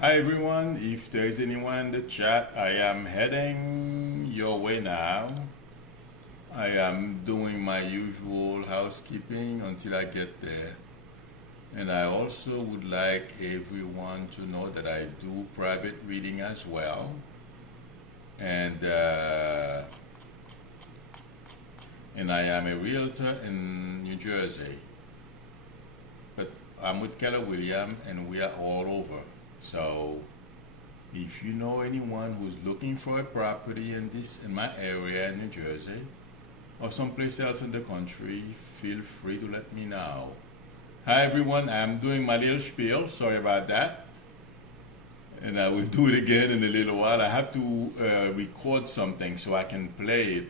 Hi everyone, if there is anyone in the chat, I am heading your way now. I am doing my usual housekeeping until I get there. And I also would like everyone to know that I do private reading as well. And, uh, and I am a realtor in New Jersey. But I'm with Keller Williams and we are all over. So if you know anyone who's looking for a property in my area in New Jersey or someplace else in the country, feel free to let me know. Hi everyone, I'm doing my little spiel. Sorry about that. And I will do it again in a little while. I have to record something so I can play it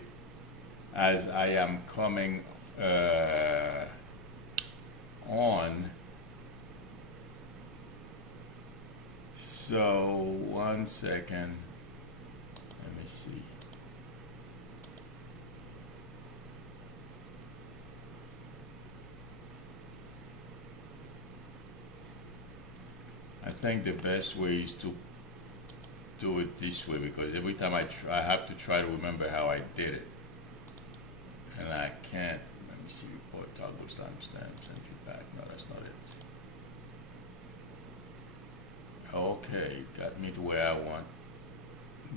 as I am coming on. So, one second. Let me see. I think the best way is to do it this way because every time I have to try to remember how I did it. And I can't. Let me see. Report toggle timestamps and feedback. No, that's not it. Okay, got me to where I want.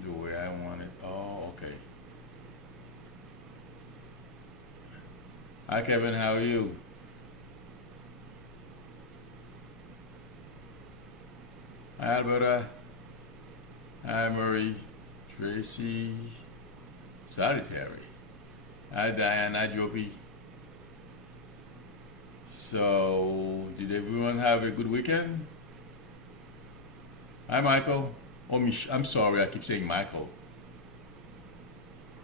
The way I want it. Oh, okay. Hi, Kevin. How are you? Hi, Alberta. Hi, Marie. Tracy. Solitary. Hi, Diane. Hi, Joby. So, did everyone have a good weekend? Hi, Michael. Oh, I'm sorry. I keep saying Michael.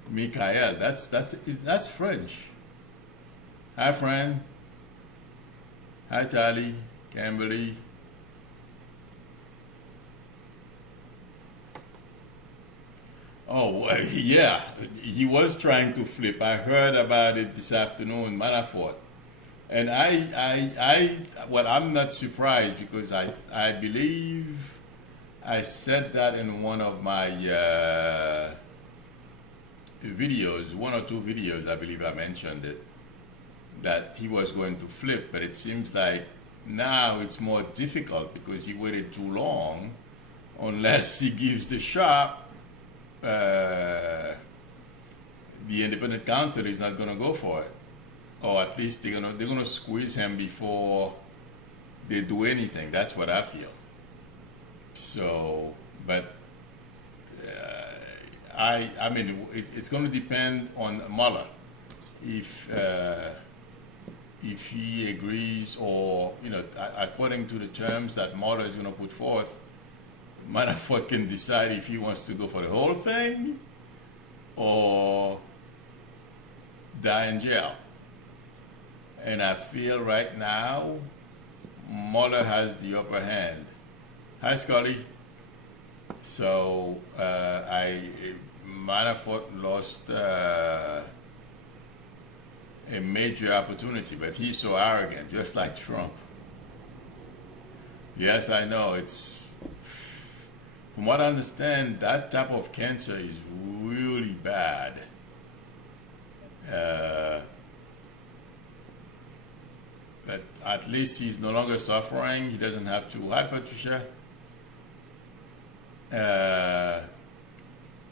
Michael. That's French. Hi, Fran. Hi, Charlie. Kimberly. Oh, yeah. He was trying to flip. I heard about it this afternoon, Manafort. And well, I'm not surprised because I believe I said that in one of my videos, one or two videos, I believe I mentioned it, that he was going to flip, but it seems like now it's more difficult because he waited too long. Unless he gives the shop, the independent counsel is not going to go for it, or at least they're gonna squeeze him before they do anything. That's what I feel. So, but I mean, it's going to depend on Mueller if he agrees or according to the terms that Mueller is going to put forth, Manafort can decide if he wants to go for the whole thing or die in jail. And I feel right now Mueller has the upper hand. Hi, Scully. So Manafort lost a major opportunity, but he's so arrogant, just like Trump. Yes, I know. From what I understand, that type of cancer is really bad. Uh, but at least he's no longer suffering. He doesn't have to. Hi, Patricia. Uh,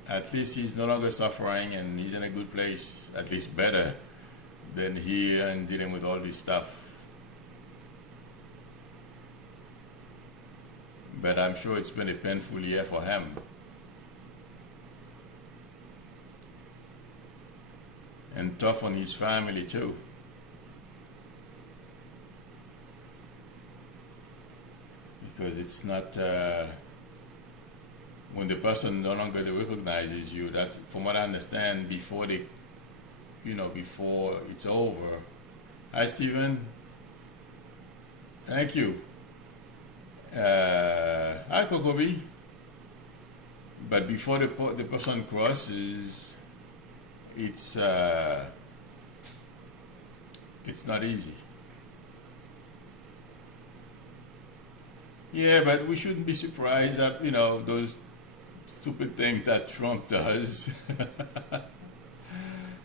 at least he's no longer suffering and he's in a good place, at least better than here and dealing with all this stuff. But I'm sure it's been a painful year for him. And tough on his family too. Because it's not, when the person no longer recognizes you, that's, from what I understand, before it's over. Hi, Stephen. Thank you. Hi, Kokobi. But before the person crosses, it's not easy. Yeah, but we shouldn't be surprised at, those stupid things that Trump does.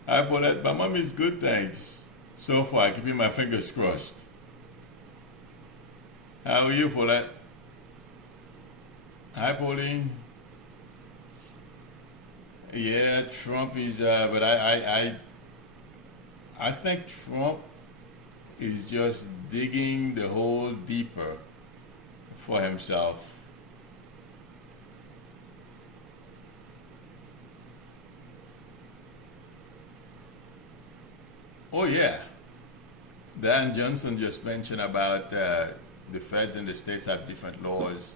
Hi, Paulette. My mom is good, thanks. So far, keeping my fingers crossed. How are you, Paulette? Hi, Pauline. Yeah, Trump is, but I think Trump is just digging the hole deeper for himself. Oh yeah, Dan Johnson just mentioned about the feds in the states have different laws.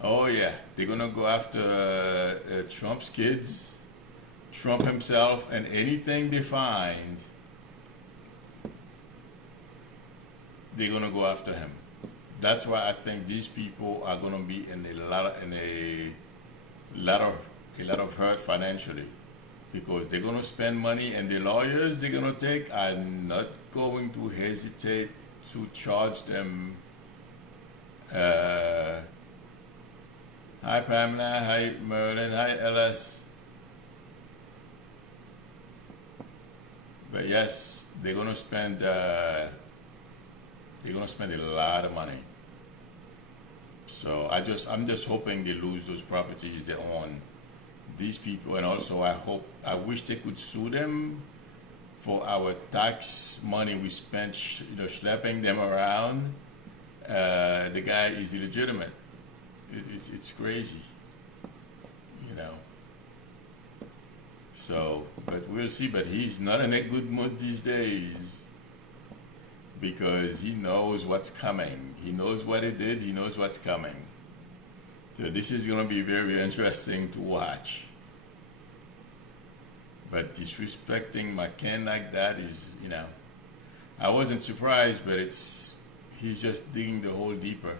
Oh yeah, they're gonna go after Trump's kids, Trump himself, and anything they find, they're gonna go after him. That's why I think these people are gonna be in a lot of hurt financially because they're gonna spend money and the lawyers they're gonna take are not going to hesitate to charge them. Uh, Hi Pamela, hi Merlin, hi Ellis. But yes, they're gonna spend a lot of money. So I'm just hoping they lose those properties they own. These people, and also I wish they could sue them for our tax money we spent, schlepping them around. The guy is illegitimate. It's crazy, you know. So, but we'll see. But he's not in a good mood these days because he knows what's coming. He knows what he did. He knows what's coming. So this is going to be very interesting to watch. But disrespecting McCain like that is, I wasn't surprised, but he's just digging the hole deeper.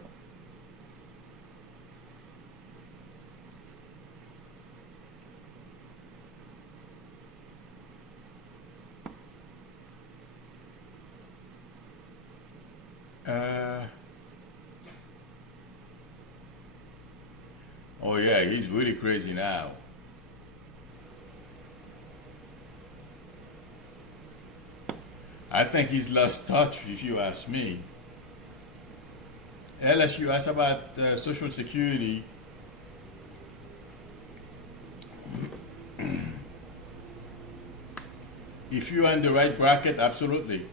Uh, oh yeah, he's really crazy now. I think he's lost touch, if you ask me. Unless you ask about Social Security, if you're in the right bracket, absolutely.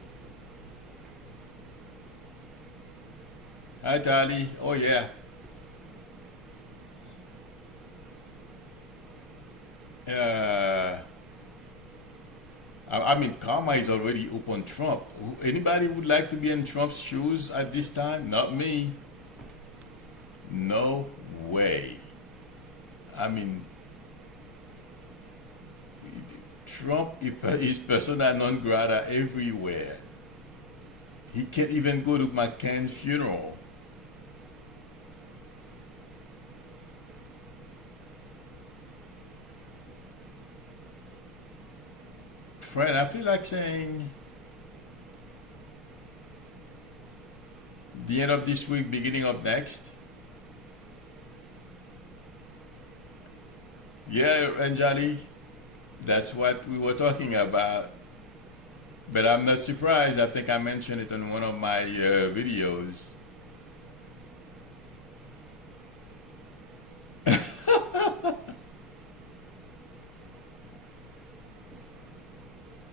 Hi, Tali. Oh yeah. Uh, I mean, karma is already up on Trump. Anybody would like to be in Trump's shoes at this time? Not me. No way. I mean, Trump is persona non grata everywhere. He can't even go to McCain's funeral. Fred, I feel like saying the end of this week, beginning of next. Yeah, Anjali, that's what we were talking about. But I'm not surprised. I think I mentioned it in one of my videos.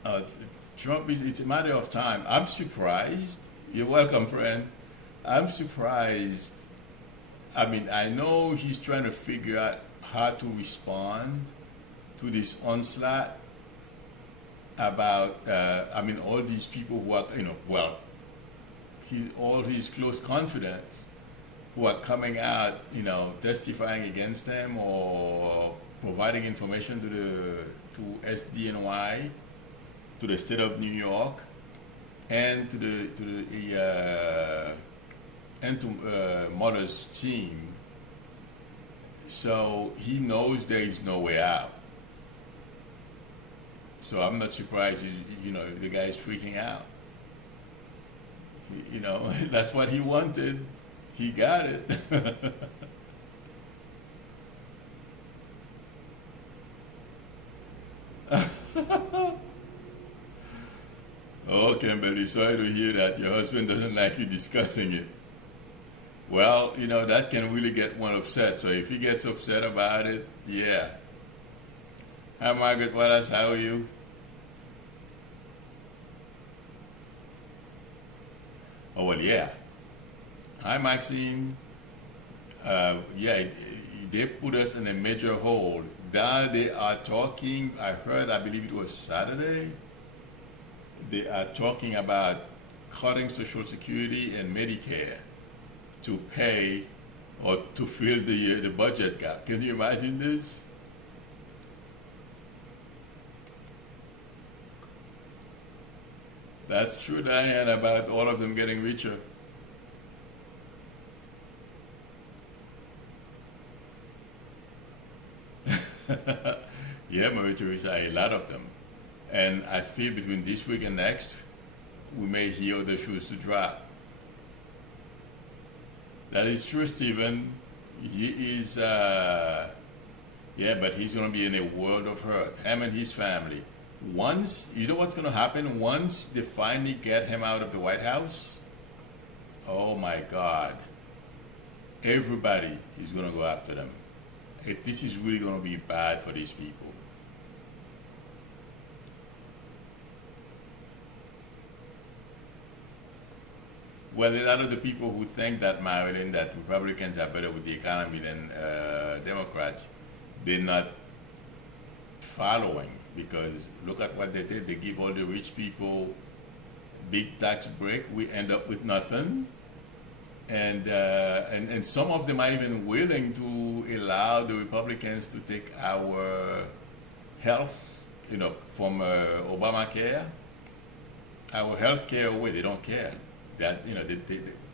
Uh, Trump is, it's a matter of time. I'm surprised. You're welcome, friend. I'm surprised. I mean, I know he's trying to figure out how to respond to this onslaught about, all these people who are, all his close confidants who are coming out, testifying against him or providing information to SDNY, to the state of New York, and to Mother's team. So he knows there is no way out. So I'm not surprised. The guy is freaking out. That's what he wanted. He got it. Oh, Kimberly, sorry to hear that. Your husband doesn't like you discussing it. Well, that can really get one upset. So if he gets upset about it, yeah. Hi, Margaret Wallace, how are you? Oh, well, yeah. Hi, Maxine. Yeah, they put us in a major hole. Now they are talking, I heard, I believe it was Saturday, they are talking about cutting Social Security and Medicare to pay or to fill the budget gap. Can you imagine this? That's true, Diane, about all of them getting richer. Yeah, Marie Teresa, a lot of them. And I feel between this week and next, we may hear the shoes to drop. That is true, Stephen. He is, yeah, but he's going to be in a world of hurt. Him and his family. Once, you know what's going to happen? Once they finally get him out of the White House, oh my God, everybody is going to go after them. This is really going to be bad for these people. Well, a lot of the people who think that, Marilyn, that Republicans are better with the economy than Democrats, they're not following, because look at what they did. They give all the rich people big tax break. We end up with nothing. And some of them are even willing to allow the Republicans to take our health, from Obamacare, our health care away. They don't care. That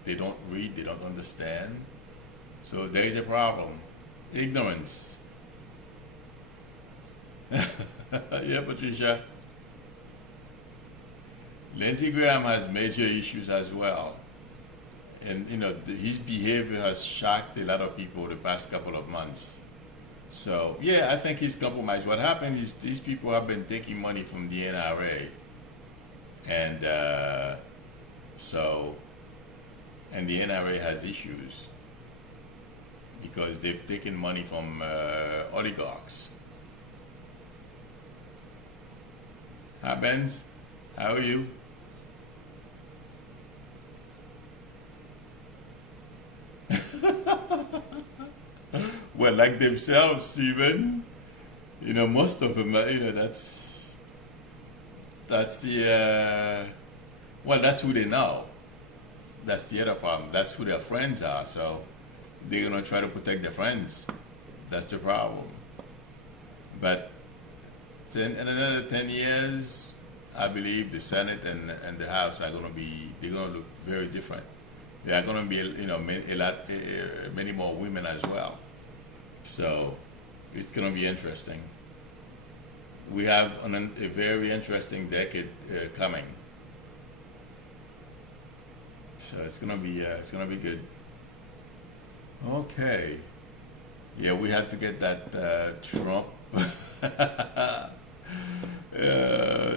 they don't read, they don't understand. So there is a problem. Ignorance. Yeah, Patricia. Lindsey Graham has major issues as well. And his behavior has shocked a lot of people the past couple of months. So yeah, I think he's compromised. What happened is these people have been taking money from the NRA, and and the NRA has issues because they've taken money from oligarchs. Hi, Benz. How are you? Well, like themselves, Stephen. Most of them, that's the, well, that's who they know. That's the other problem. That's who their friends are. So they're going to try to protect their friends. That's the problem. But in another 10 years, I believe the Senate and the House are going to be, they're going to look very different. There are going to be, many more women as well. So it's going to be interesting. We have a very interesting decade coming. So it's gonna be good. Okay. Yeah, we have to get that Trump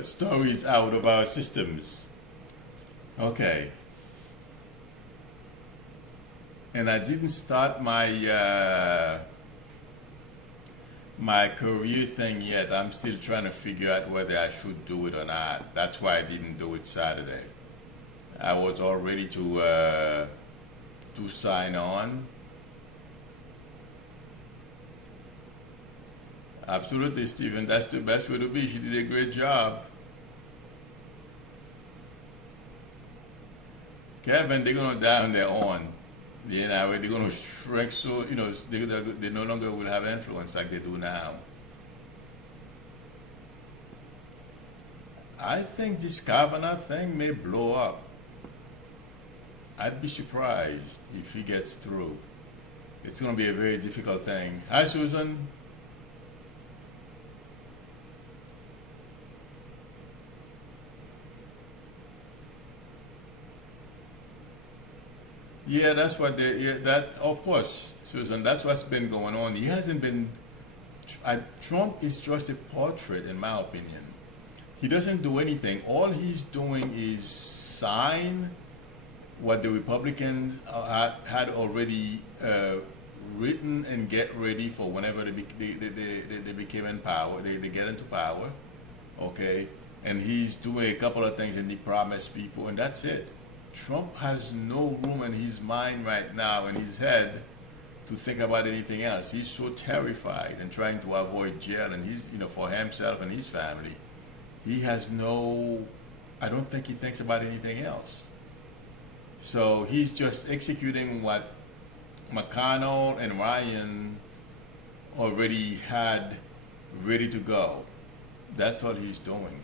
stories out of our systems. Okay. And I didn't start my career thing yet. I'm still trying to figure out whether I should do it or not. That's why I didn't do it Saturday. I was all ready to sign on. Absolutely, Stephen. That's the best way to be. She did a great job. Kevin, they're gonna die on their own. They're gonna shrink, so they no longer will have influence like they do now. I think this Kavanaugh thing may blow up. I'd be surprised if he gets through. It's going to be a very difficult thing. Hi, Susan. Yeah, that's what they. Yeah, that of course, Susan. That's what's been going on. He hasn't been. Trump is just a portrait, in my opinion. He doesn't do anything. All he's doing is sign what the Republicans had already written and get ready for whenever they became in power. They get into power, okay? And he's doing a couple of things and he promised people, and that's it. Trump has no room in his mind right now, in his head, to think about anything else. He's so terrified and trying to avoid jail, and he's, for himself and his family. He has no, I don't think he thinks about anything else. So he's just executing what McConnell and Ryan already had ready to go. That's what he's doing.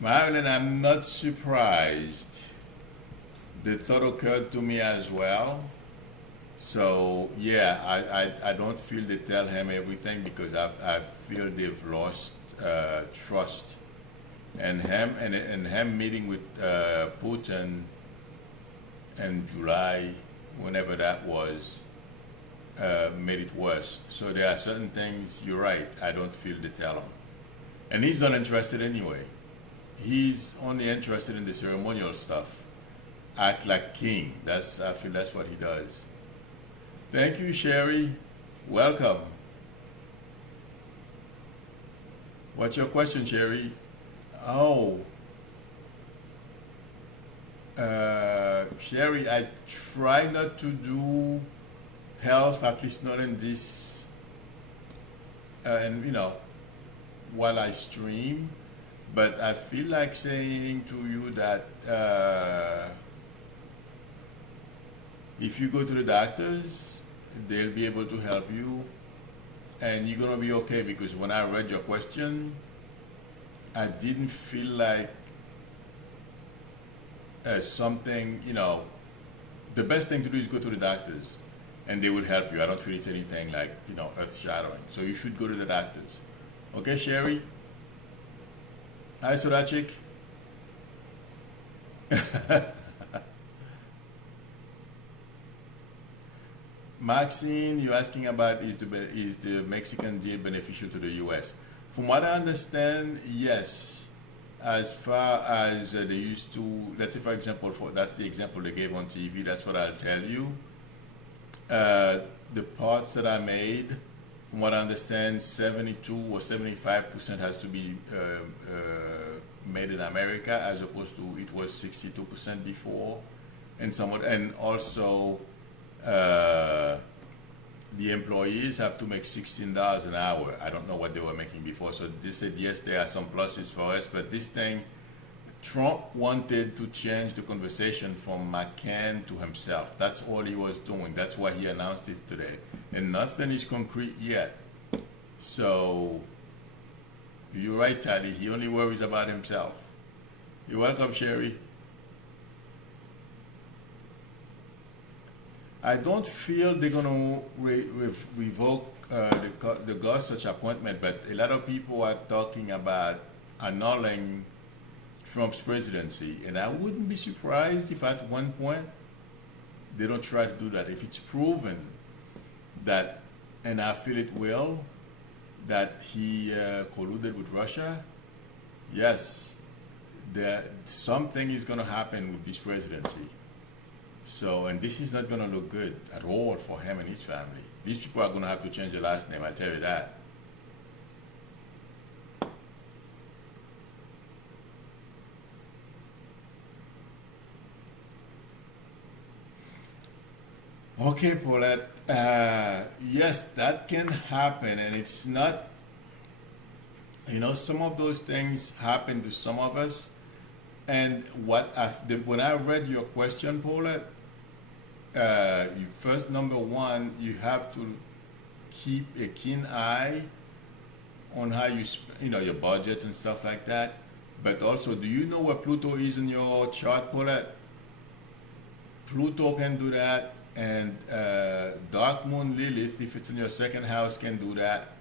Marilyn, I'm not surprised. The thought occurred to me as well. So yeah, I don't feel they tell him everything because I feel they've lost trust. And him meeting with Putin in July, whenever that was, made it worse. So there are certain things, you're right, I don't feel they tell him. And he's not interested anyway. He's only interested in the ceremonial stuff. Act like king. I feel that's what he does. Thank you, Sherry. Welcome. What's your question, Sherry? Oh, Sherry, I try not to do health, at least not in this, and while I stream. But I feel like saying to you that if you go to the doctors, they'll be able to help you, and you're gonna be okay. Because when I read your question, I didn't feel like something. The best thing to do is go to the doctors, and they will help you. I don't feel it's anything like earth shattering. So you should go to the doctors. Okay, Sherry. Hi, Surachik. Maxine, you're asking about is the Mexican deal beneficial to the U.S.? From what I understand, yes. As far as they used to, let's say for example, that's the example they gave on TV. That's what I'll tell you. The parts that I made, from what I understand, 72 or 75% has to be made in America, as opposed to it was 62% before, and also the employees have to make $16 an hour. I don't know what they were making before, so they said yes, there are some pluses for us, but this thing, Trump wanted to change the conversation from McCain to himself. That's all he was doing. That's why he announced it today. And nothing is concrete yet. So, you're right, Tally. He only worries about himself. You're welcome, Sherry. I don't feel they're going to revoke the Gorsuch appointment, but a lot of people are talking about annulling Trump's presidency, and I wouldn't be surprised if at one point they don't try to do that. If it's proven that, and I feel it will, that he colluded with Russia, yes, something is going to happen with this presidency. So, and this is not going to look good at all for him and his family. These people are going to have to change their last name, I'll tell you that. Okay, Paulette. Yes, that can happen, and it's not, some of those things happen to some of us. And when I read your question, Paulette, first, number one, you have to keep a keen eye on how your budget and stuff like that. But also, do you know where Pluto is in your chart, Paulette? Pluto can do that. and dark moon Lilith, if it's in your second house, can do that.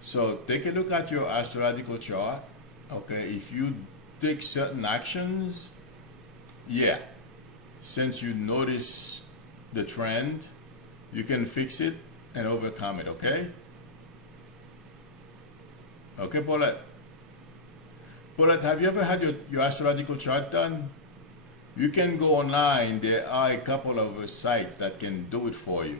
So take a look at your astrological chart. Okay, if you take certain actions, yeah, since you notice the trend, you can fix it and overcome it. Okay. Okay, Paulette. Paulette, have you ever had your astrological chart done? You can go online. There are a couple of sites that can do it for you.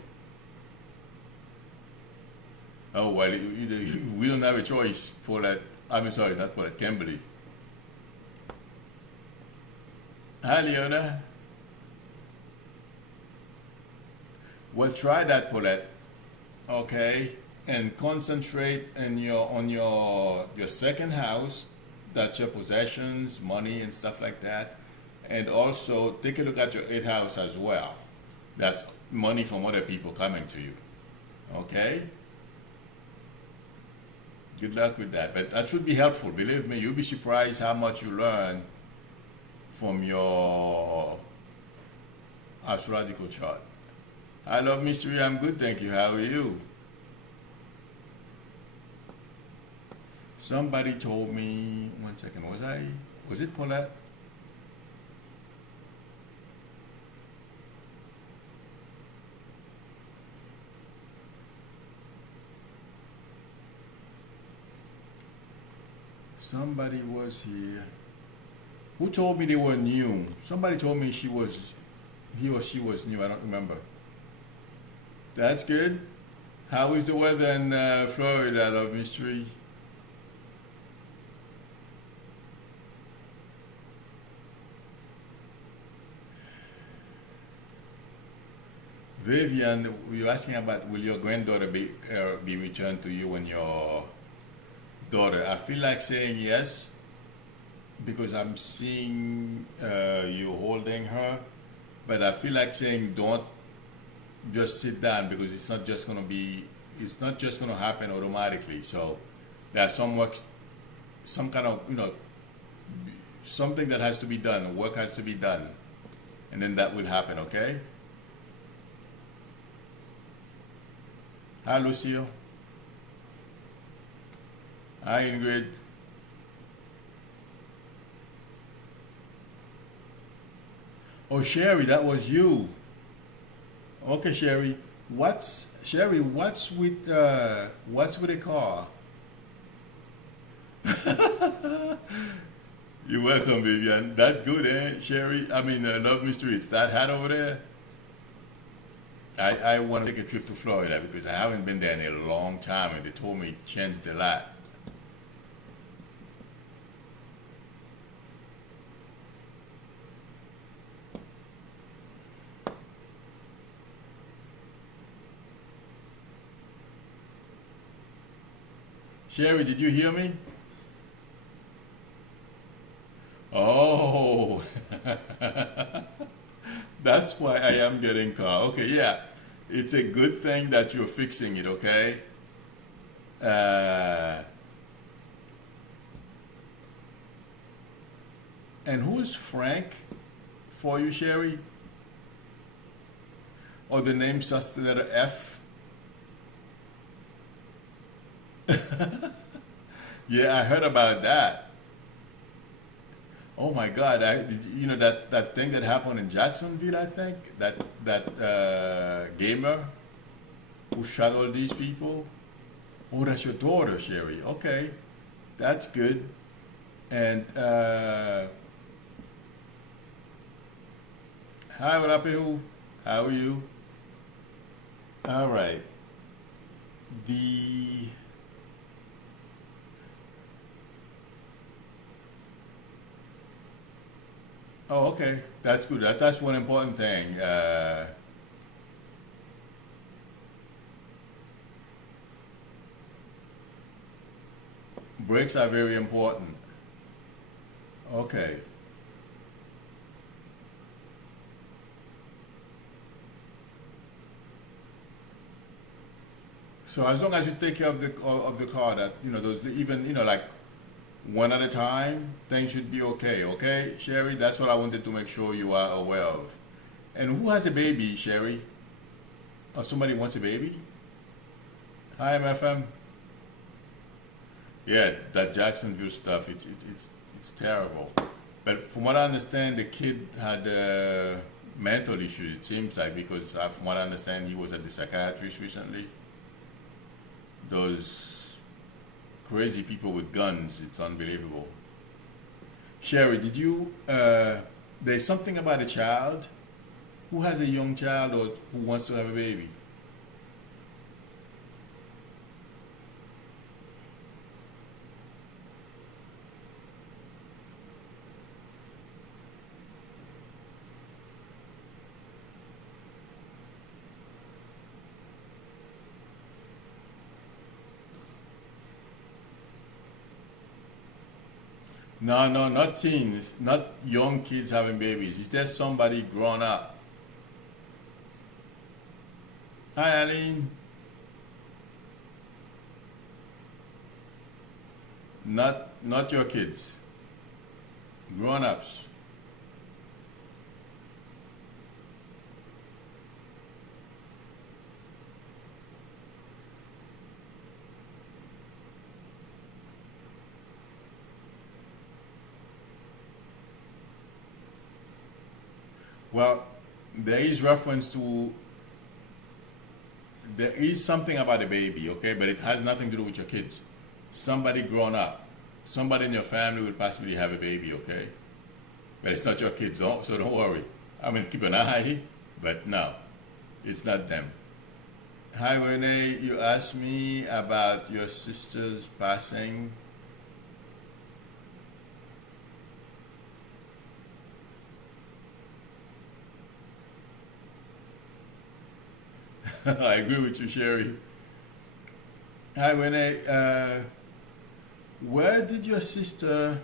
Oh, well, we don't have a choice, Paulette. I'm sorry, not Paulette, Kimberly. Hi, Leona. Well, try that, Paulette. Okay, and concentrate on your second house. That's your possessions, money, and stuff like that. And also take a look at your eighth house as well. That's money from other people coming to you. Okay. Good luck with that. But that should be helpful. Believe me, you'll be surprised how much you learn from your astrological chart. I love mystery. I'm good, thank you. How are you? Somebody told me, one second, was it Paulette? Somebody was here. Who told me they were new? Somebody told me he or she was new. I don't remember. That's good. How is the weather in Florida, Love Mystery? Vivian, you're asking about will your granddaughter be returned to you when your daughter? I feel like saying yes because I'm seeing you holding her, but I feel like saying don't just sit down because it's not just going to happen automatically. So there's some kind of something that has to be done, work has to be done, and then that will happen. Okay. Hi, Lucio. Hi, Ingrid. Oh, Sherry, that was you. Okay, Sherry. What's with a car? You're welcome, Vivian. That good, eh, Sherry? I mean, Love Mystery. It's that hat over there. I want to take a trip to Florida because I haven't been there in a long time, and they told me it changed a lot. Sherry, did you hear me? Oh, that's why I am getting car. Okay, yeah. It's a good thing that you're fixing it, okay? Uh, and who's Frank for you, Sherry? Or the name starts with the letter F? Yeah, I heard about that. Oh my God! That thing that happened in Jacksonville. I think that gamer who shot all these people. Oh, that's your daughter, Sherry. Okay, that's good. And hi, what up, you? How are you? All right. The Oh, okay. That's good. That's one important thing. Brakes are very important. Okay. So as long as you take care of the car, that those even like one at a time, things should be okay. Okay, Sherry. That's what I wanted to make sure you are aware of. And who has a baby, Sherry? Oh, somebody wants a baby? Hi, MFM. Yeah, that Jacksonville stuff, it's terrible. But from what I understand, the kid had mental issues, it seems like, because from what I understand, he was at the psychiatrist recently. Those crazy people with guns, it's unbelievable. Sherry, did you, there's something about a child who has a young child or who wants to have a baby. No, no, not teens, not young kids having babies. Is there somebody grown up? Hi, Aline. Not your kids, grown ups. Well, there is reference to there is something about a baby, okay, but it has nothing to do with your kids. Somebody grown up, somebody in your family will possibly have a baby, okay, but it's not your kids, so don't worry. I mean, keep an eye, but no, it's not them. Hi, Renee. You asked me about your sister's passing. I agree with you, Sherry. Hi, Renee. Where did your sister?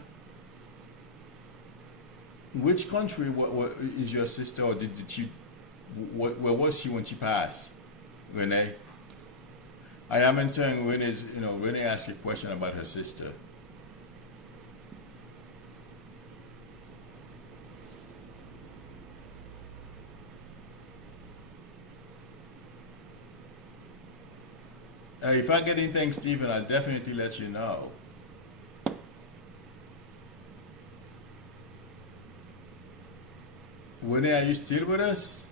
Which country? What is your sister, or did she? Where was she when she passed, Renee? I am answering Renee's. Renee asked a question about her sister. If I get anything, Stephen, I'll definitely let you know. Renee, are you still with us?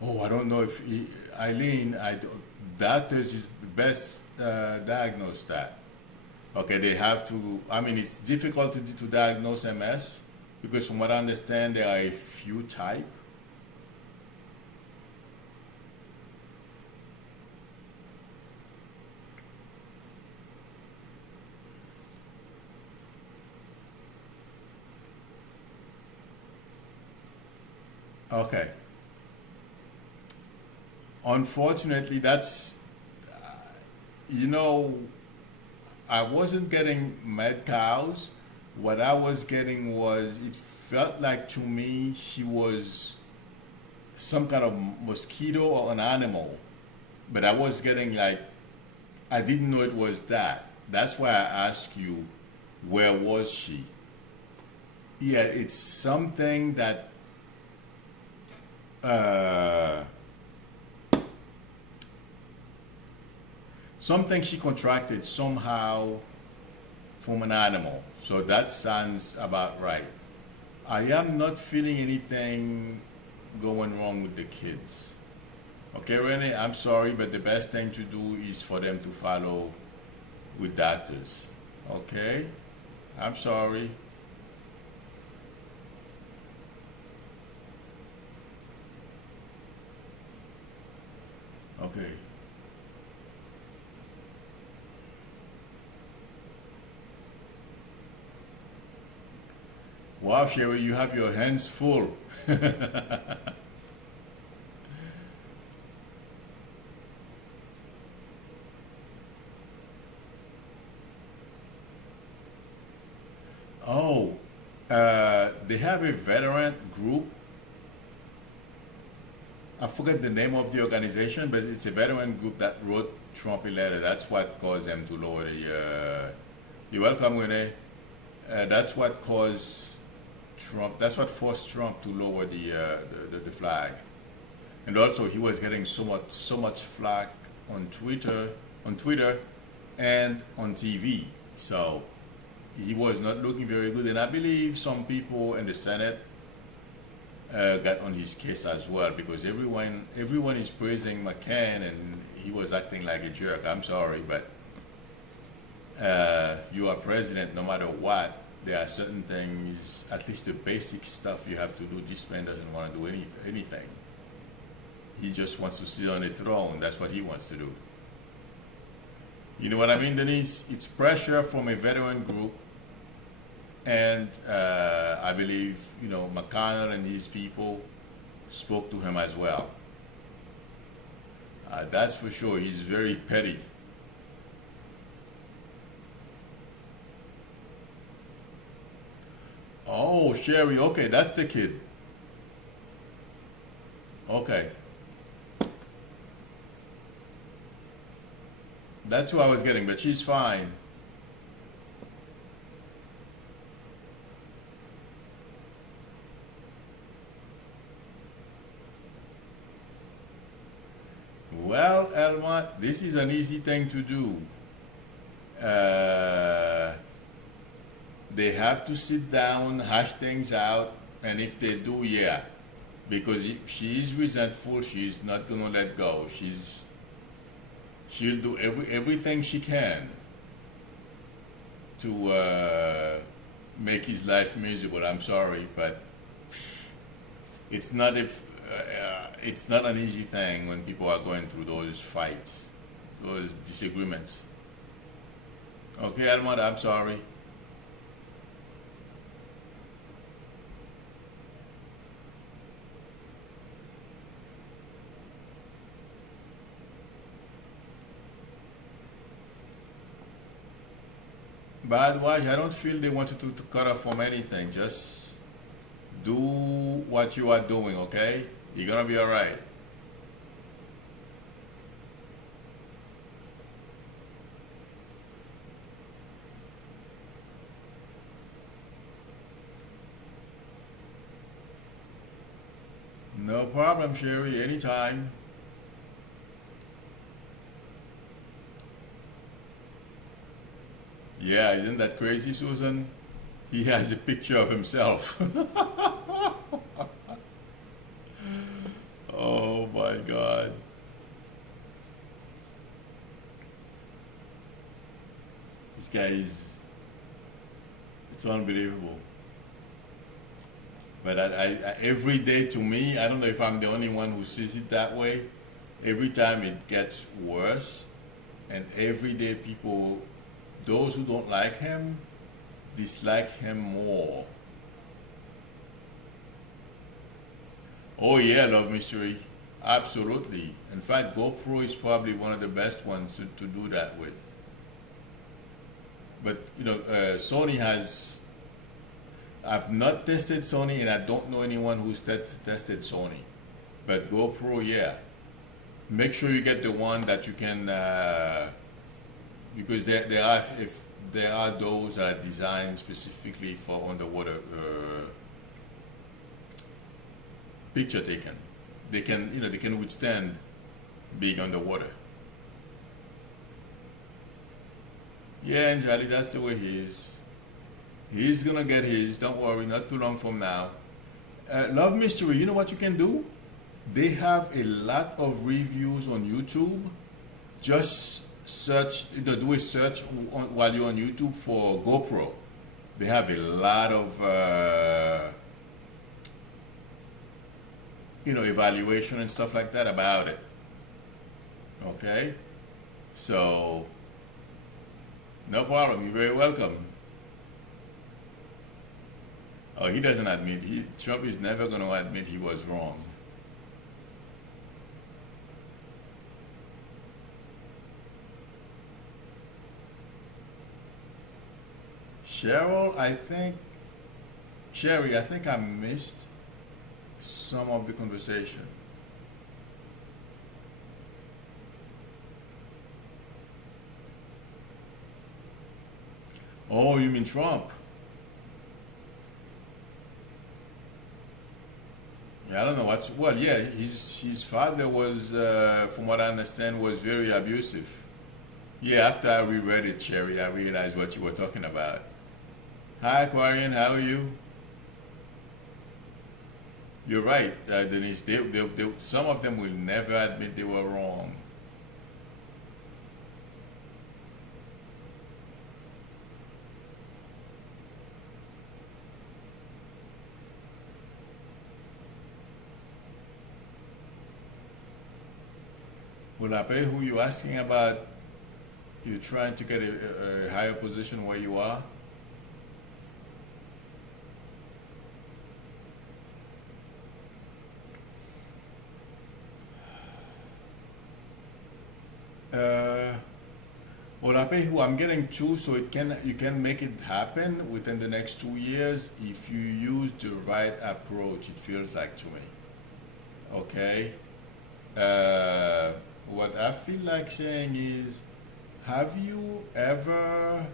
Oh, I don't know if Eileen, doctors is best diagnose that. Okay, they have to. I mean, it's difficult to diagnose MS because, from what I understand, there are a few type. Okay. Unfortunately, that's you know I wasn't getting mad cows. What I was getting was it felt like to me she was some kind of mosquito or an animal, but I was getting like I didn't know it was that. That's why I asked you, where was she? Yeah, it's something that uh, something she contracted somehow from an animal. So that sounds about right. I am not feeling anything going wrong with the kids. Okay, Renee, I'm sorry, but the best thing to do is for them to follow with doctors. Okay? I'm sorry. Okay. Wow, Sherry, you have your hands full. Oh, they have a veteran group. I forget the name of the organization, but it's a veteran group that wrote Trump a letter. That's what caused them to lower the. You're welcome, Renee. That's what caused Trump. That's what forced Trump to lower the flag. And also, he was getting so much flack on Twitter, and on TV. So he was not looking very good. And I believe some people in the Senate got on his case as well, because everyone is praising McCain and he was acting like a jerk. I'm sorry, but you are president no matter what. There are certain things, at least the basic stuff you have to do. This man doesn't want to do anything. He just wants to sit on a throne. That's what he wants to do. You know what I mean, Denise? It's pressure from a veteran group, and I believe McConnell and his people spoke to him as well. That's for sure. He's very petty. Oh, Sherry. Okay, that's the kid. Okay, that's who I was getting, but she's fine. Well, Elmont, this is an easy thing to do. Uh, they have to sit down, hash things out, and if they do, yeah, because if she is resentful, she's not gonna let go. She'll do everything she can to make his life miserable. I'm sorry, but it's not an easy thing when people are going through those fights, those disagreements. Okay, Almond, I'm sorry. But why? I don't feel they want you to cut off from anything. Just do what you are doing, okay? You're gonna be alright. No problem, Sherry, anytime. Yeah, isn't that crazy, Susan? He has a picture of himself. Oh my God. This guy it's unbelievable. But every day to me, I don't know if I'm the only one who sees it that way. Every time it gets worse, and every day people, those who don't like him, dislike him more. Oh yeah, Love Mystery. Absolutely. In fact, GoPro is probably one of the best ones to do that with. But Sony has. I've not tested Sony, and I don't know anyone who's tested Sony. But GoPro, yeah. Make sure you get the one that you can, because there are those that are designed specifically for underwater picture taken. They can withstand being underwater. Yeah, Anjali, that's the way he is. He's gonna get his. Don't worry, not too long from now. Love Mystery. You know what you can do? They have a lot of reviews on YouTube. Just search, do a search while you're on YouTube for GoPro. They have a lot of evaluation and stuff like that about it. Okay, so no problem. You're very welcome. Oh, he doesn't admit. Trump is never going to admit he was wrong. Cheryl, Sherry, I think I missed some of the conversation. Oh, you mean Trump? Yeah, I don't know what's well. Yeah, his father was, from what I understand, was very abusive. Yeah, after I reread it, Cherry, I realized what you were talking about. Hi, Aquarian, how are you? You're right, Denise. Some of them will never admit they were wrong. Ulape, who you asking about? You're trying to get a higher position where you are? Uh, Ulape, who I'm getting two, so you can make it happen within the next 2 years if you use the right approach. It feels like to me. Okay. Uh, what I feel like saying is, have you ever,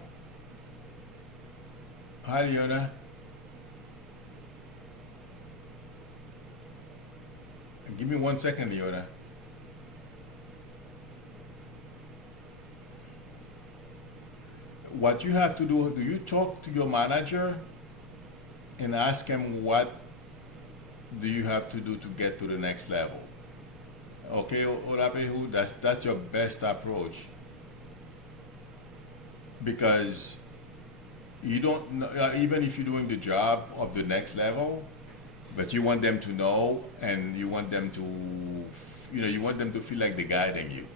hi Leona, give me 1 second, Leona. What you have to do you talk to your manager and ask him what do you have to do to get to the next level? Okay, Olapehu, that's your best approach because you don't even if you're doing the job of the next level, but you want them to know and you want them to, you want them to feel like they're guiding you.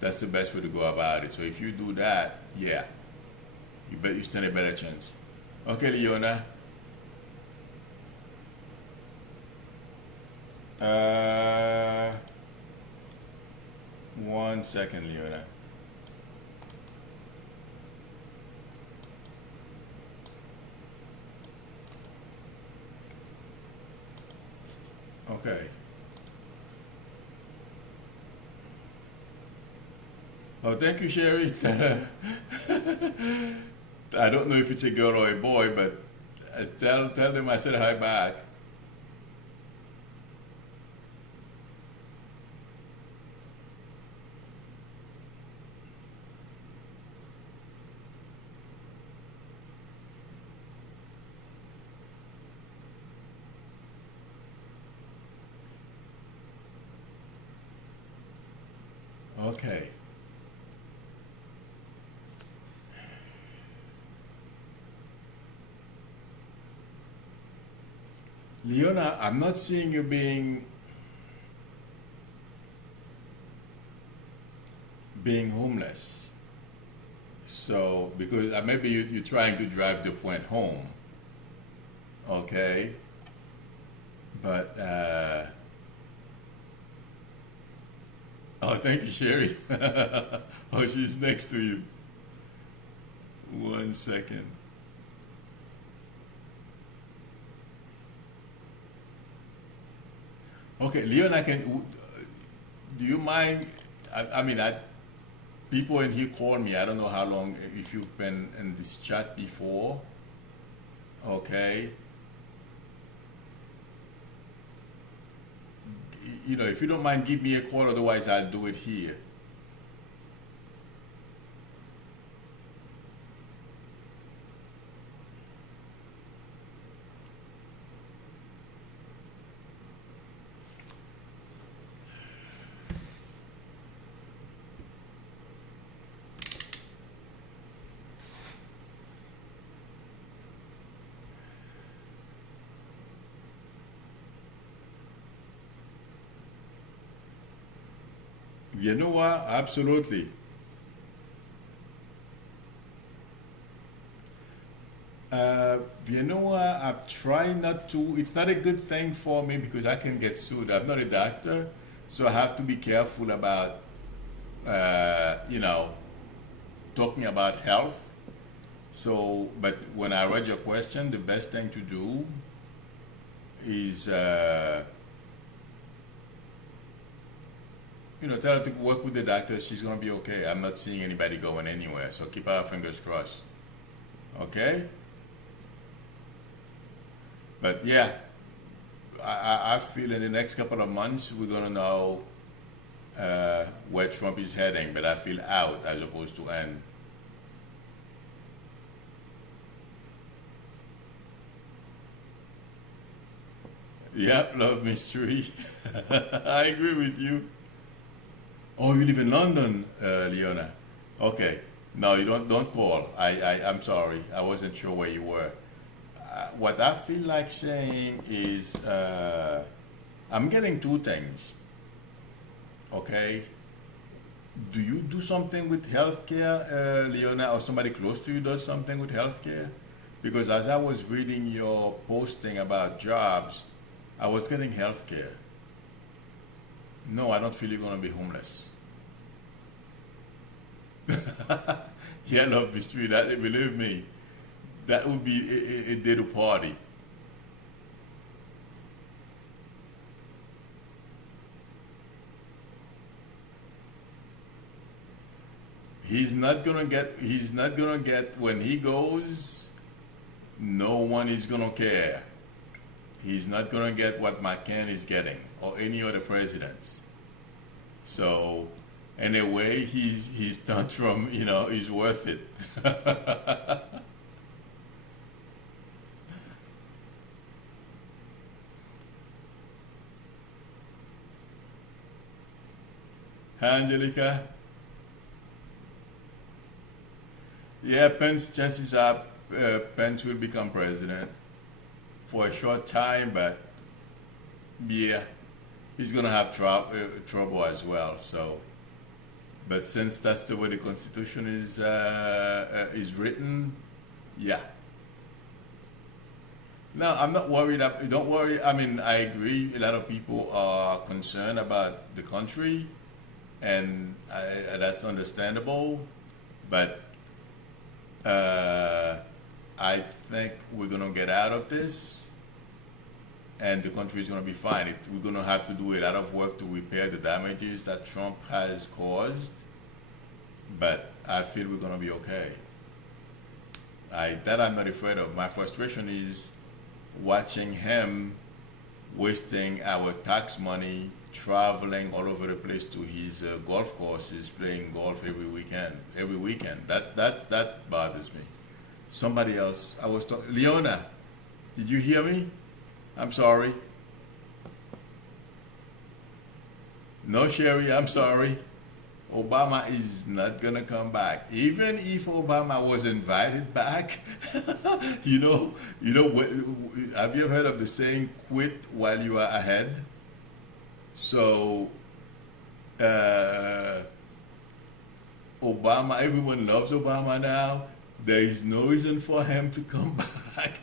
That's the best way to go about it. So if you do that, yeah, you stand a better chance. Okay, Leona. Uh, 1 second, Leona. Okay. Oh, thank you, Sherry. I don't know if it's a girl or a boy, but tell them I said hi back. Okay. Leona, I'm not seeing you being homeless. So because maybe you're trying to drive the point home, okay? But oh, thank you, Sherry. Oh, she's next to you. 1 second. Okay, Leon, do you mind? I mean, people in here call me. I don't know how long, if you've been in this chat before. Okay. If you don't mind, give me a call. Otherwise, I'll do it here. You know what? Absolutely. You know what? I'm trying not to. It's not a good thing for me because I can get sued. I'm not a doctor, so I have to be careful about, talking about health. So, but when I read your question, the best thing to do is, tell her to work with the doctor. She's gonna be okay. I'm not seeing anybody going anywhere. So keep our fingers crossed. Okay? But yeah, I feel in the next couple of months we're gonna know where Trump is heading, but I feel out as opposed to in. Yep, love mystery. I agree with you. Oh, you live in London, Leona. Okay. No, you don't call. I'm sorry. I wasn't sure where you were. What I feel like saying is I'm getting two things. Okay. Do you do something with healthcare, Leona, or somebody close to you does something with healthcare? Because as I was reading your posting about jobs, I was getting healthcare. No, I don't feel you're gonna be homeless. Yeah, love the street. That, believe me, that would be a day to party. He's not gonna get. He's not gonna get when he goes. No one is gonna care. He's not gonna get what McCain is getting or any other presidents. So, in a way, he's tantrum. He's worth it. Angelica. Yeah, Pence. Chances are Pence will become president for a short time, but yeah, he's gonna have trouble as well. So, but since that's the way the Constitution is written, yeah. No, I'm not worried. Don't worry. I mean, I agree. A lot of people are concerned about the country, and that's understandable. But uh, I think we're gonna get out of this, and the country is gonna be fine. We're gonna have to do a lot of work to repair the damages that Trump has caused, but I feel we're gonna be okay. I'm not afraid of. My frustration is watching him wasting our tax money, traveling all over the place to his golf courses, playing golf every weekend. Every weekend. That bothers me. Somebody else. I was talking. Leona, did you hear me? I'm sorry. No, Sherry. I'm sorry. Obama is not gonna come back. Even if Obama was invited back, have you ever heard of the saying "quit while you are ahead"? So, uh, Obama, everyone loves Obama now. There is no reason for him to come back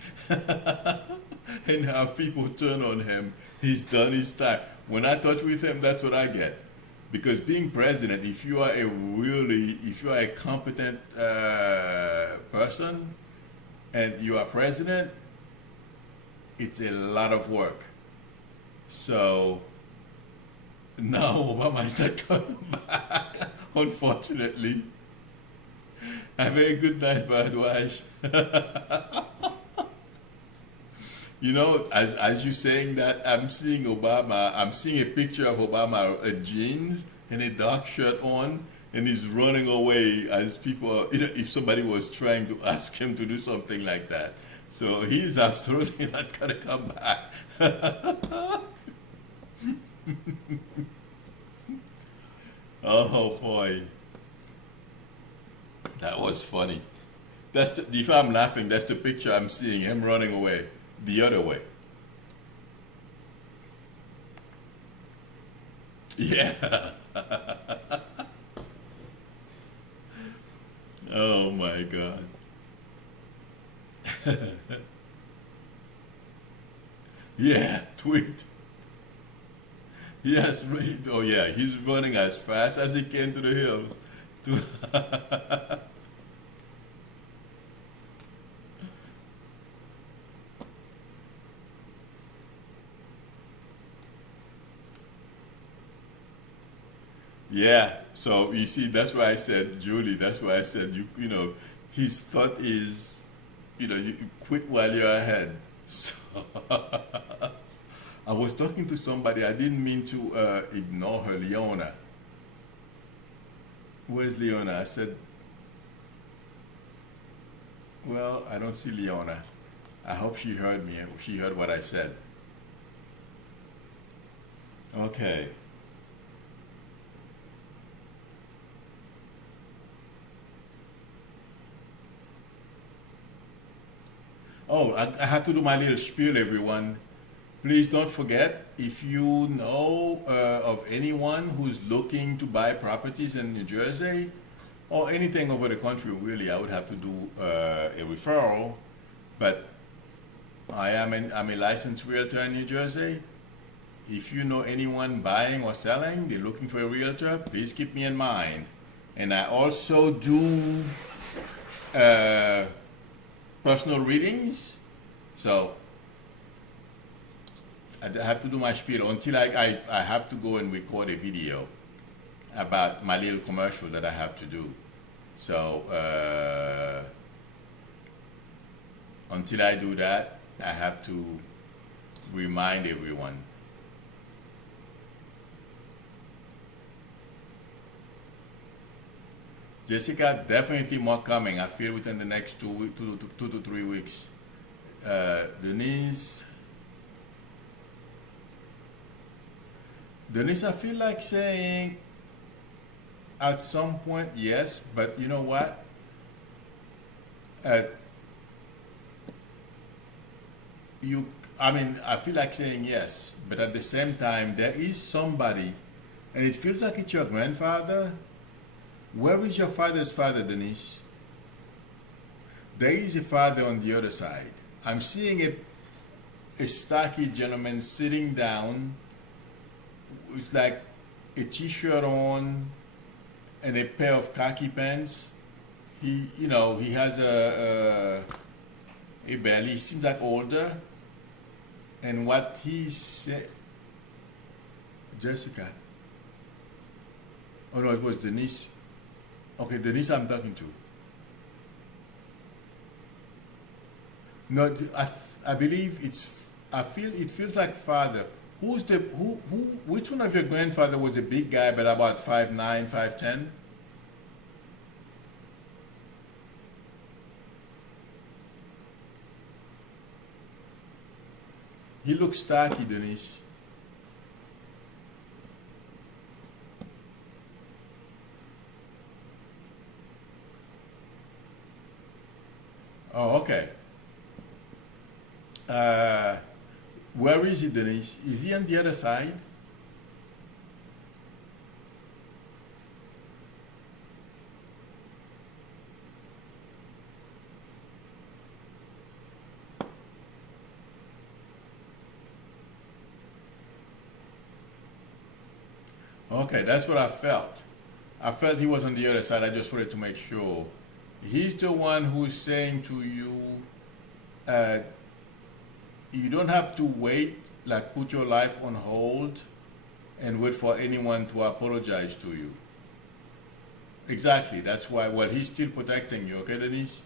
and have people turn on him. He's done his time. When I touch with him, that's what I get. Because being president, if you are a competent person and you are president, it's a lot of work. So now Obama is not coming back, unfortunately. Have a good night, Bradwash. As you saying that, I'm seeing a picture of Obama, jeans and a dark shirt on, and he's running away as people, if somebody was trying to ask him to do something like that. So he's absolutely not going to come back. Oh boy, that was funny. If I'm laughing, that's the picture I'm seeing, him running away the other way. Yeah. Oh my God. Yeah, tweet. Yes, oh yeah, he's running as fast as he can to the hills. To Yeah, so you see, that's why I said, Julie, that's why I said, his thought is you quit while you're ahead. So I was talking to somebody. I didn't mean to ignore her, Leona. Where's Leona? I said, well, I don't see Leona. I hope she heard me. She heard what I said. Okay. Oh, I have to do my little spiel, everyone. Please don't forget, if you know of anyone who's looking to buy properties in New Jersey or anything over the country, really, I would have to do a referral. But I'm a licensed realtor in New Jersey. If you know anyone buying or selling, they're looking for a realtor, please keep me in mind. And I also do uh, personal readings. So I have to do my spiel until I have to go and record a video about my little commercial that I have to do. So until I do that, I have to remind everyone. Jessica, definitely more coming. I feel within the next 2 to 3 weeks. Denise, I feel like saying at some point yes, but you know what? At I feel like saying yes, but at the same time, there is somebody, and it feels like it's your grandfather. Where is your father's father, Denise? There is a father on the other side. I'm seeing a stocky gentleman sitting down with like a t-shirt on and a pair of khaki pants. He has a belly. He seems like older. And what he said, Jessica. Oh no, it was Denise. Okay, Denise, I'm talking to. No, I believe it's. I feel it feels like father. Which one of your grandfather was a big guy, but about 5'9", 5'10"? He looks stocky, Denise. Oh, okay. Uh, where is he, Denise? Is he on the other side? Okay, that's what I felt. I felt he was on the other side. I just wanted to make sure. He's the one who's saying to you, uh, you don't have to wait, like put your life on hold and wait for anyone to apologize to you. Exactly. That's why, well, he's still protecting you, okay, Denise?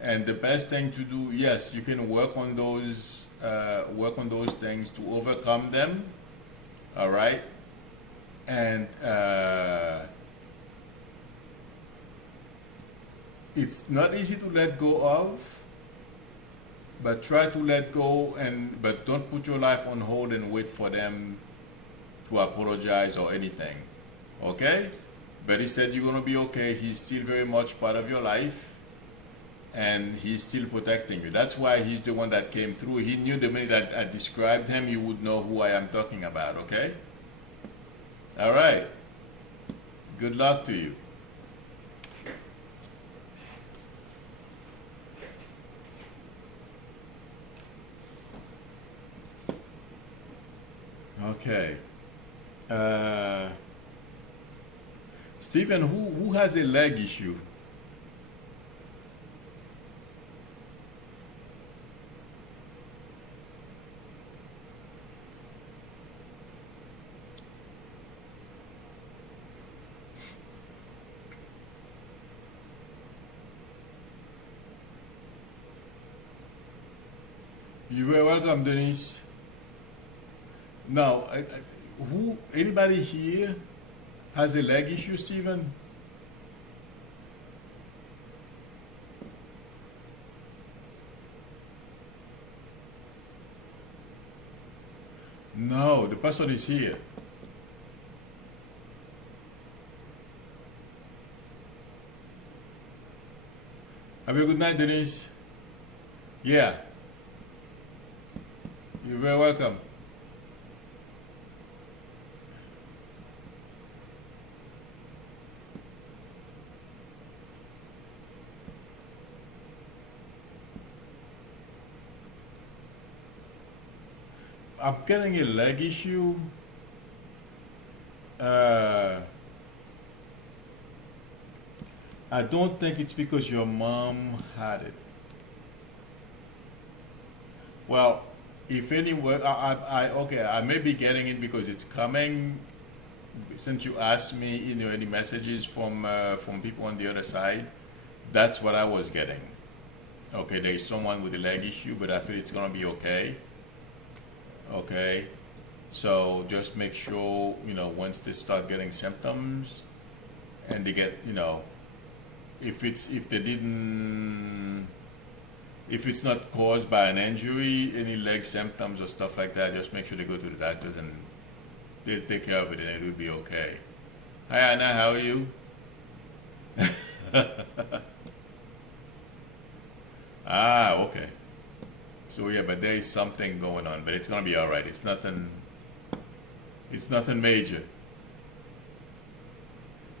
And the best thing to do, yes, you can work on those things to overcome them, all right? And it's not easy to let go of, but try to let go, but don't put your life on hold and wait for them to apologize or anything, okay? But he said you're gonna be okay. He's still very much part of your life, and he's still protecting you. That's why he's the one that came through. He knew the minute that I described him, you would know who I am talking about, okay? All right. Good luck to you. Okay. Uh, Stephen, who has a leg issue? You're very welcome, Denise. Now, anybody here has a leg issue, Stephen? No, the person is here. Have a good night, Denise. Yeah, you're very welcome. I'm getting a leg issue. Uh, I don't think it's because your mom had it. Well, if anywhere, okay, I may be getting it because it's coming. Since you asked me, any messages from people on the other side, that's what I was getting. Okay, there is someone with a leg issue, but I feel it's gonna be okay. Okay, so just make sure once they start getting symptoms, and they get if they didn't if it's not caused by an injury, any leg symptoms or stuff like that, just make sure they go to the doctors and they'll take care of it and it will be okay. Hi Anna, how are you? Ah, okay. So yeah, but there is something going on, but it's gonna be all right. It's nothing. It's nothing major.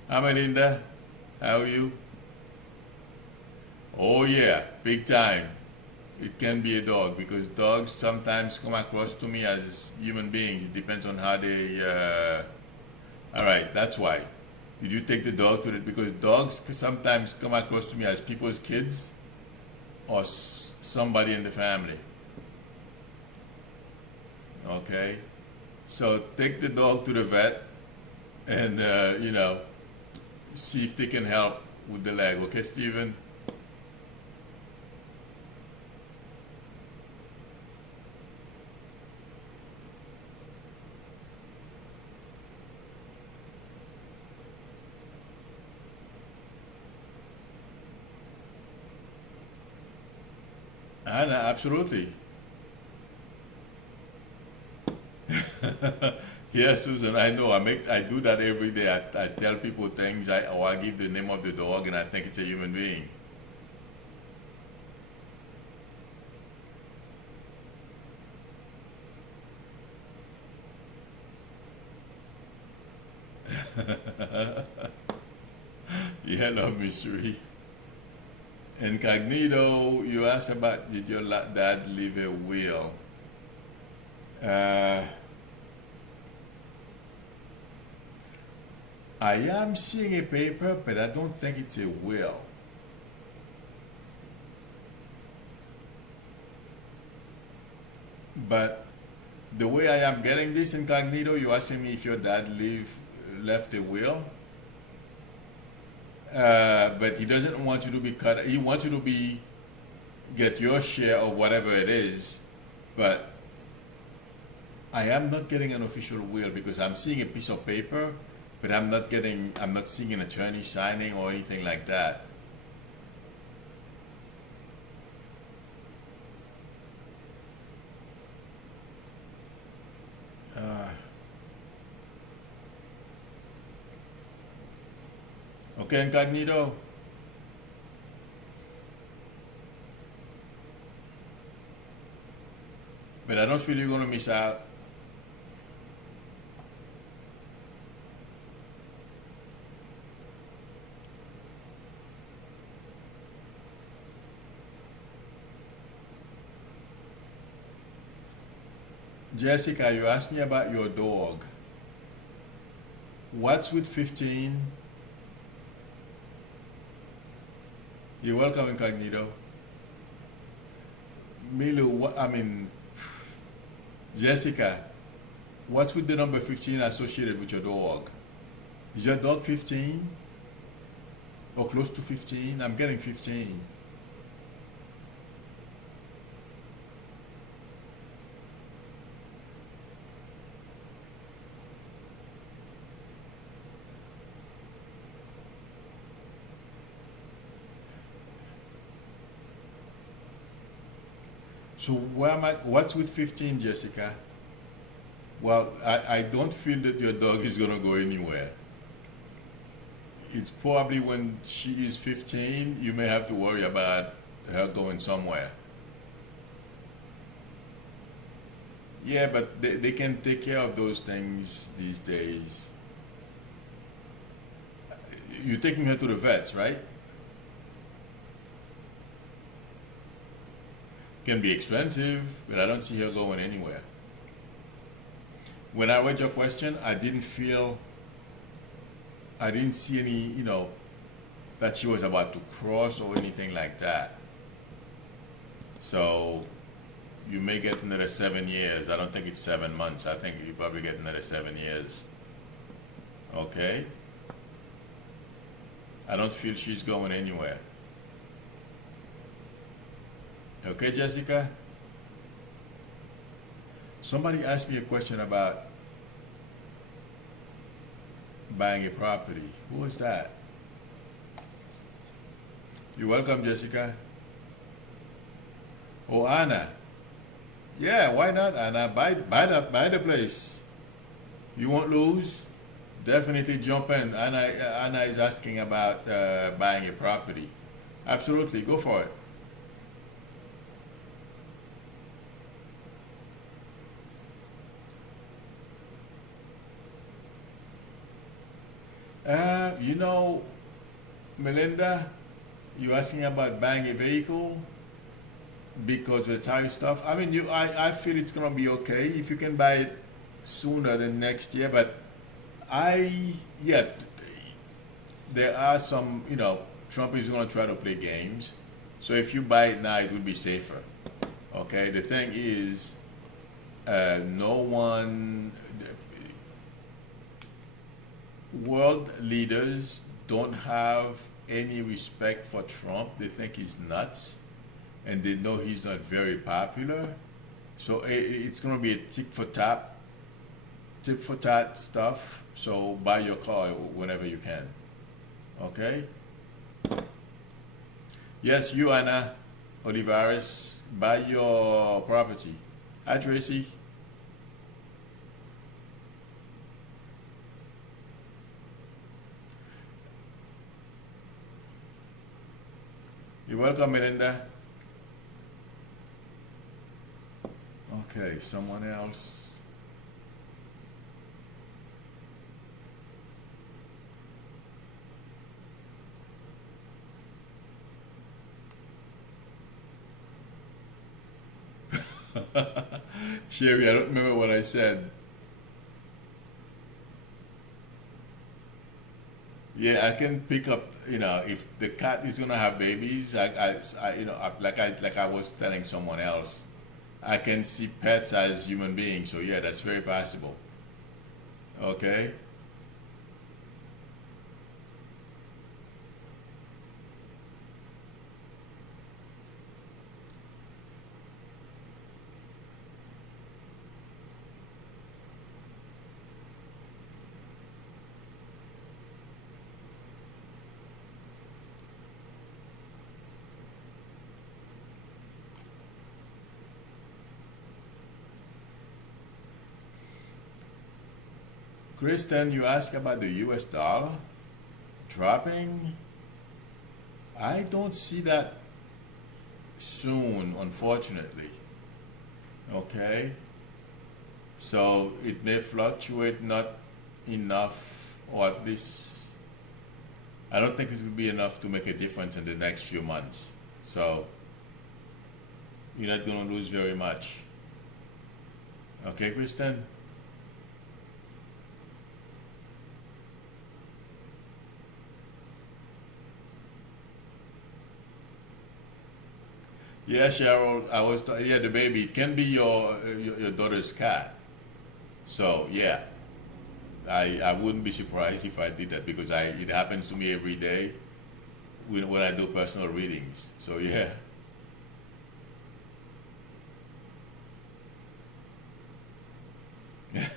Hi Melinda, how are you? Oh yeah, big time. It can be a dog because dogs sometimes come across to me as human beings. It depends on how they. All right, that's why. Did you take the dog to it? Because dogs sometimes come across to me as people's kids or somebody in the family. Okay, so take the dog to the vet and see if they can help with the leg. Okay, Stephen. Anna, absolutely. Yes, Susan, I know. I do that every day. I tell people things, or I give the name of the dog, and I think it's a human being. Yeah, love mystery. Incognito, you asked about did your dad leave a will? Uh, I am seeing a paper, but I don't think it's a will. But the way I am getting this incognito, you asking me if your dad left a will, but he doesn't want you to be cut. He wants you to get your share of whatever it is, but I am not getting an official will because I'm seeing a piece of paper, but I'm not seeing an attorney signing or anything like that. Uh, okay, incognito. But I don't feel you're gonna miss out. Jessica, you asked me about your dog. What's with 15? You're welcome, incognito. Milou, Jessica, what's with the number 15 associated with your dog? Is your dog 15? Or close to 15? I'm getting 15. So where am I? What's with 15, Jessica? Well, I don't feel that your dog is gonna go anywhere. It's probably when she is 15, you may have to worry about her going somewhere. Yeah, but they can take care of those things these days. You're taking her to the vets, right? Can be expensive, but I don't see her going anywhere. When I read your question, I didn't see any, that she was about to cross or anything like that. So you may get another 7 years. I don't think it's 7 months. I think you probably get another 7 years. Okay? I don't feel she's going anywhere. Okay, Jessica? Somebody asked me a question about buying a property. Who was that? You're welcome, Jessica. Oh, Anna. Yeah, why not, Anna? Buy the place. You won't lose. Definitely jump in. Anna is asking about buying a property. Absolutely, go for it. You know, Melinda, you asking about buying a vehicle because of the tariff stuff. I mean, I feel it's gonna be okay if you can buy it sooner than next year. But yeah, there are some, Trump is gonna try to play games. So if you buy it now, it will be safer. Okay. The thing is, no one, world leaders don't have any respect for Trump. They think he's nuts, and they know he's not very popular. So it's going to be a tip for tat stuff. So buy your car whenever you can. Okay. Yes, you, Anna Olivares, buy your property. Hi, Tracy. You're welcome, Melinda. Okay, someone else. Sherry, I don't remember what I said. Yeah, I can pick up, if the cat is gonna have babies, like I was telling someone else, I can see pets as human beings. So yeah, that's very possible. Okay. Kristen, you asked about the US dollar dropping. I don't see that soon, unfortunately. Okay. So it may fluctuate, not enough, or at least I don't think it will be enough to make a difference in the next few months. So you're not going to lose very much. Okay, Kristen? Yeah, Cheryl, yeah, the baby. It can be your daughter's cat. So yeah, I wouldn't be surprised if I did that because it happens to me every day when I do personal readings. So yeah. Have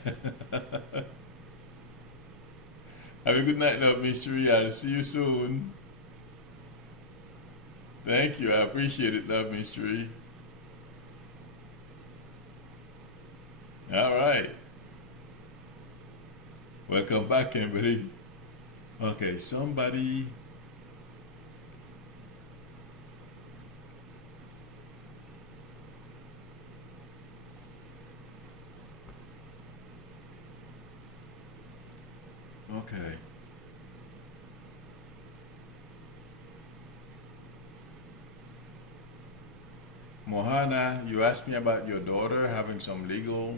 a good night, love, mystery. I'll see you soon. Thank you. I appreciate it, love, mystery. All right. Welcome back, Kimberly. Okay, somebody. Okay. Mohana, you asked me about your daughter having some legal.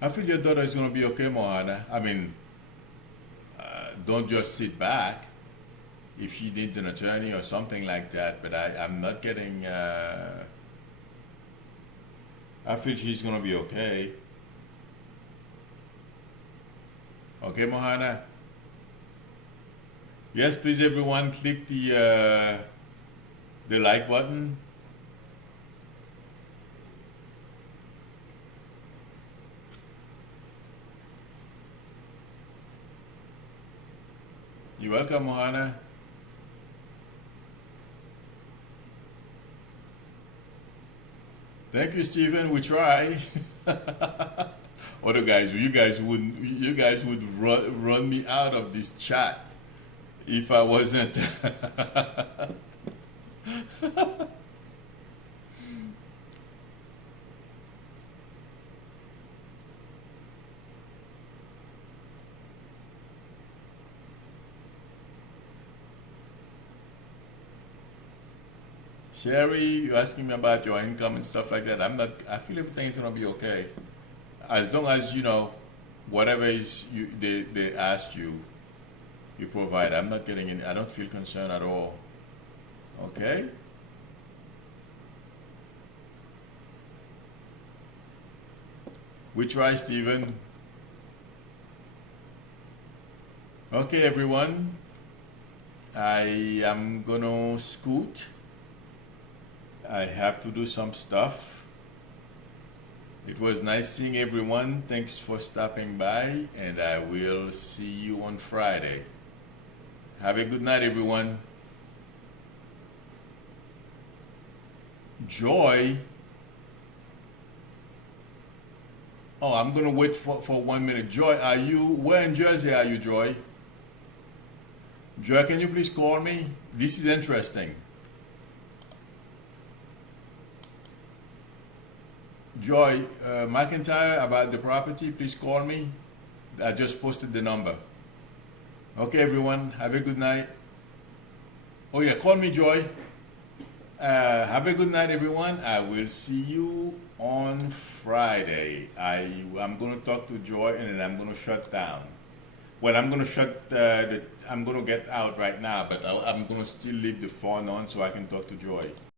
I feel your daughter is going to be okay, Mohana. I mean, don't just sit back if she needs an attorney or something like that, but I'm not getting. I feel she's going to be okay. Okay, Mohana? Yes, please, everyone, click the like button. You're welcome, Mohana. Thank you, Stephen. We try. Other guys, you guys would run me out of this chat if I wasn't. Sherry, you're asking me about your income and stuff like that. I'm not. I feel everything is gonna be okay, as long as you know whatever is they asked you, you provide. I'm not getting in. I don't feel concerned at all. Okay. We try, Stephen. Okay, everyone. I am gonna scoot. I have to do some stuff. It was nice seeing everyone. Thanks for stopping by, and I will see you on Friday. Have a good night, everyone. Joy. Oh, I'm gonna wait for 1 minute. Joy, where in Jersey are you, Joy? Joy, can you please call me? This is interesting. Joy, McIntyre, about the property, please call me. I just posted the number. Okay, everyone, have a good night. Oh yeah, call me, Joy. Have a good night, everyone. I will see you on Friday. I'm gonna talk to Joy and then I'm gonna shut down. Well, I'm gonna I'm gonna get out right now, but I'm gonna still leave the phone on so I can talk to Joy.